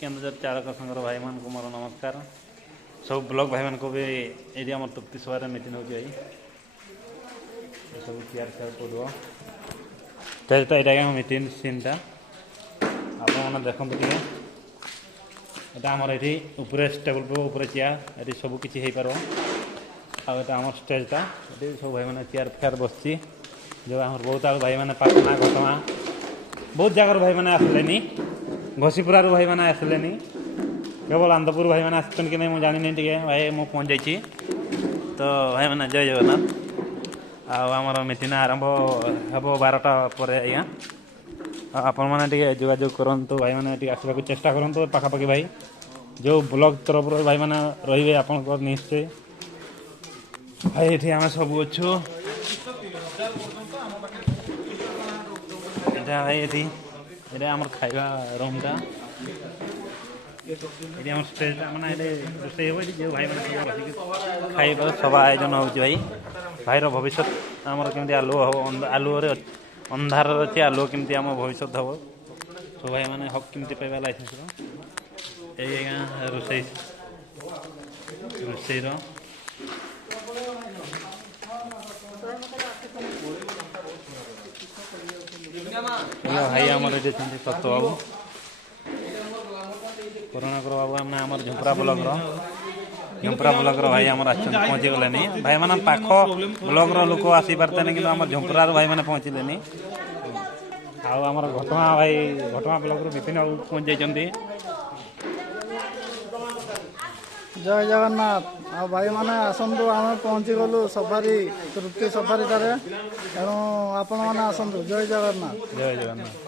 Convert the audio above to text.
केन्दुझर चारक संघर भाई मान को मोर नमस्कार। सब ब्लॉक भाई मान को भी ये आम तृप्ति सभा मीटिंग हो सब चेयर चेयर पड़ो स्टेजटा यहाँ मीटिंग सीनटा आपने देखते टे यहाँ आमर ये टेबुल पे चेयर ये सब किसी हो पार आम स्टेजटा ये सब भाई मैंने चेयर फेयर बस जो आम बहुत आगे भाई मैंने पाटना घटना बहुत जगार भाई मैंने आसले घसीपुरा भाई मैंने आसले केवल आंदपुर भाई मैंने आसन कि नहीं जानी टे भाई मुझे पहुँच जाइए तो भाई मैंने जय जगन्नाथ आमर मीटिंग आरंभ हम 12टा पर आज्ञा आपण मैंने जोगाजोग करूँ भाई मैंने आसवा चेष्टा करूँ पाखापाखि भाई जो ब्लॉक तरफ भाई मैंने रे आप निश्चय भाई ये आम सब अच्छु भाई ये आम खाଇବା रूमटा ये आम स्टेजटा मैंने रोसे हो जो भाई मैंने खाइबा सब आयोजन हो भाई भाईर भविष्य आमर केमती आलु हम आलुओं अंधार अच्छे आलु केमती आम भविष्य हम सब भाई मैंने हक केमती पाइबा लाइसेंस ये रोसे रोसे भाई आमर ये सत्य बाबू करुणाकर बाबू आम झुंपरा ब्लॉक भाई आम पहुँची गले भाई मैंने पाख ब्लॉक लोक आसी पारते कि आम झुंपरा भाई मैंने पहुँचले आमर घटना भाई घटना ब्लॉक विपिन बाबू पहुँच जाइए जय जगन्नाथ आ भाई माने आसतु आम पहुँची गलु सफारी तृप्ति सफारी तेणु आपण मैंने आसतु जय जगन्नाथ जय जगन्नाथ।